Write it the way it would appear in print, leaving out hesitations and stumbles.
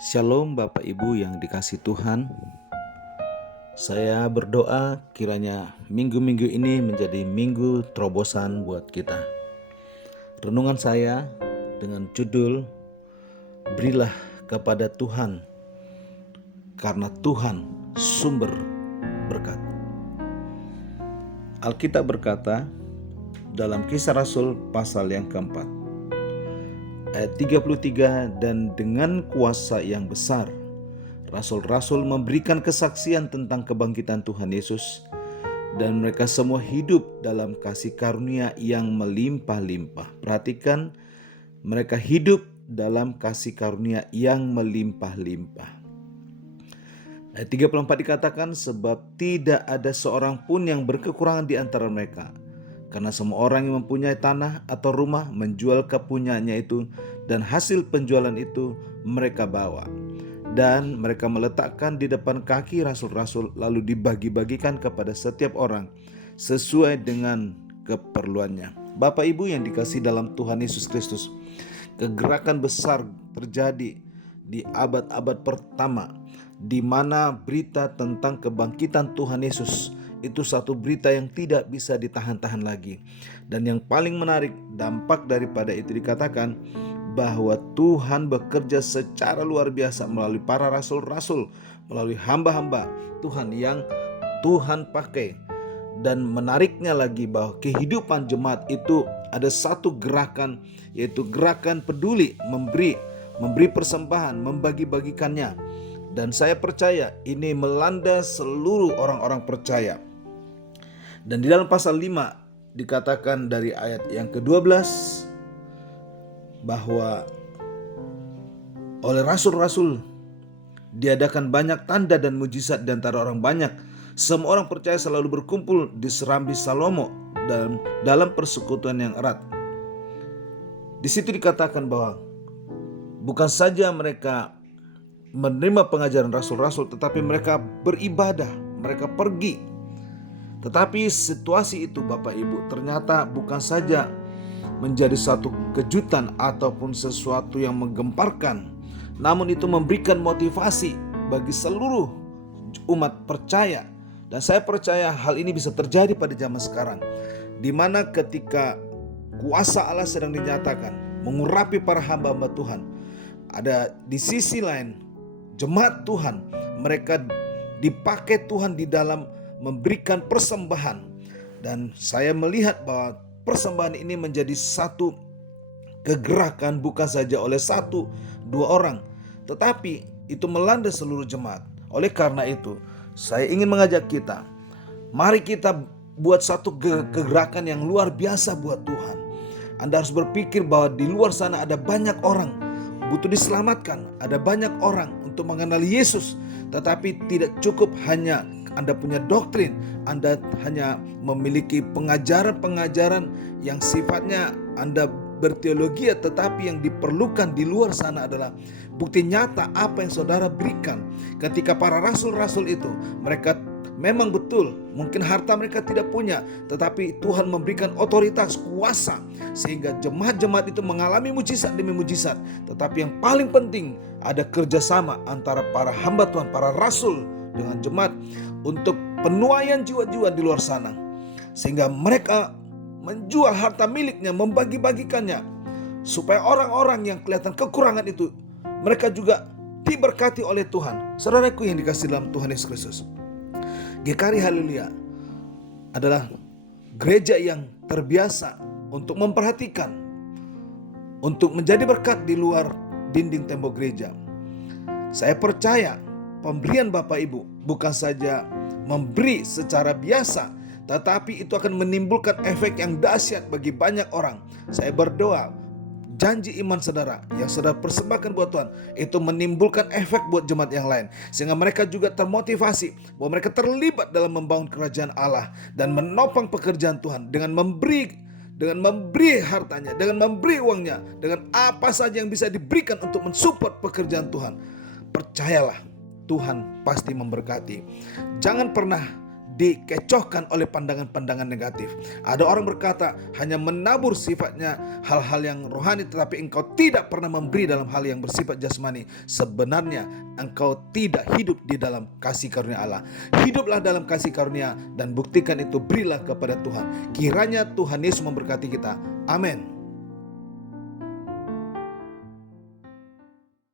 Shalom Bapak Ibu yang dikasihi Tuhan. Saya berdoa kiranya minggu-minggu ini menjadi minggu terobosan buat kita. Renungan saya dengan judul Berilah kepada Tuhan, karena Tuhan sumber berkat. Alkitab berkata dalam Kisah Rasul pasal yang keempat, ayat 33, dan dengan kuasa yang besar rasul-rasul memberikan kesaksian tentang kebangkitan Tuhan Yesus, dan mereka semua hidup dalam kasih karunia yang melimpah-limpah. Perhatikan, mereka hidup dalam kasih karunia yang melimpah-limpah. Ayat 34 dikatakan, sebab tidak ada seorang pun yang berkekurangan di antara mereka, karena semua orang yang mempunyai tanah atau rumah menjual kepunyaannya itu, dan hasil penjualan itu mereka bawa. Dan mereka meletakkan di depan kaki rasul-rasul, lalu dibagi-bagikan kepada setiap orang sesuai dengan keperluannya. Bapak Ibu yang dikasihi dalam Tuhan Yesus Kristus, kegerakan besar terjadi di abad-abad pertama, di mana berita tentang kebangkitan Tuhan Yesus itu satu berita yang tidak bisa ditahan-tahan lagi. Dan yang paling menarik, dampak daripada itu dikatakan bahwa Tuhan bekerja secara luar biasa melalui para rasul-rasul, melalui hamba-hamba Tuhan yang Tuhan pakai. Dan menariknya lagi bahwa kehidupan jemaat itu ada satu gerakan, yaitu gerakan peduli, memberi persembahan, membagi-bagikannya. Dan saya percaya ini melanda seluruh orang-orang percaya. Dan di dalam pasal 5 dikatakan dari ayat yang ke-12 bahwa oleh rasul-rasul diadakan banyak tanda dan mujizat di antara orang banyak. Semua orang percaya selalu berkumpul di serambi Salomo dalam persekutuan yang erat. Di situ dikatakan bahwa bukan saja mereka menerima pengajaran rasul-rasul, tetapi mereka beribadah, mereka pergi. Tetapi situasi itu Bapak Ibu ternyata bukan saja menjadi satu kejutan ataupun sesuatu yang menggemparkan, namun itu memberikan motivasi bagi seluruh umat percaya. Dan saya percaya hal ini bisa terjadi pada zaman sekarang, di mana ketika kuasa Allah sedang dinyatakan mengurapi para hamba-hamba Tuhan, ada di sisi lain jemaat Tuhan, mereka dipakai Tuhan di dalam memberikan persembahan. Dan saya melihat bahwa persembahan ini menjadi satu kegerakan bukan saja oleh satu dua orang, tetapi itu melanda seluruh jemaat. Oleh karena itu saya ingin mengajak kita, mari kita buat satu kegerakan yang luar biasa buat Tuhan. Anda harus berpikir bahwa di luar sana ada banyak orang butuh diselamatkan, ada banyak orang untuk mengenali Yesus, tetapi tidak cukup hanya Anda punya doktrin, Anda hanya memiliki pengajaran-pengajaran yang sifatnya Anda berteologi, tetapi yang diperlukan di luar sana adalah bukti nyata apa yang saudara berikan. Ketika para rasul-rasul itu, mereka memang betul mungkin harta mereka tidak punya, tetapi Tuhan memberikan otoritas, kuasa, sehingga jemaat-jemaat itu mengalami mujizat demi mujizat. Tetapi yang paling penting ada kerjasama antara para hamba Tuhan, para rasul dengan jemaat untuk penuaian jiwa-jiwa di luar sana, sehingga mereka menjual harta miliknya, membagi-bagikannya, supaya orang-orang yang kelihatan kekurangan itu mereka juga diberkati oleh Tuhan. Saudaraku yang dikasihi dalam Tuhan Yesus Kristus, GKRI Haleluya adalah gereja yang terbiasa untuk memperhatikan, untuk menjadi berkat di luar dinding tembok gereja. Saya percaya pemberian Bapak Ibu bukan saja memberi secara biasa, tetapi itu akan menimbulkan efek yang dahsyat bagi banyak orang. Saya berdoa, janji iman saudara yang saudara persembahkan buat Tuhan itu menimbulkan efek buat jemaat yang lain, sehingga mereka juga termotivasi bahwa mereka terlibat dalam membangun kerajaan Allah dan menopang pekerjaan Tuhan dengan memberi hartanya, dengan memberi uangnya, dengan apa saja yang bisa diberikan untuk mensupport pekerjaan Tuhan. Percayalah, Tuhan pasti memberkati. Jangan pernah dikecohkan oleh pandangan-pandangan negatif. Ada orang berkata hanya menabur sifatnya hal-hal yang rohani, tetapi engkau tidak pernah memberi dalam hal yang bersifat jasmani. Sebenarnya engkau tidak hidup di dalam kasih karunia Allah. Hiduplah dalam kasih karunia dan buktikan itu, berilah kepada Tuhan. Kiranya Tuhan Yesus memberkati kita. Amin.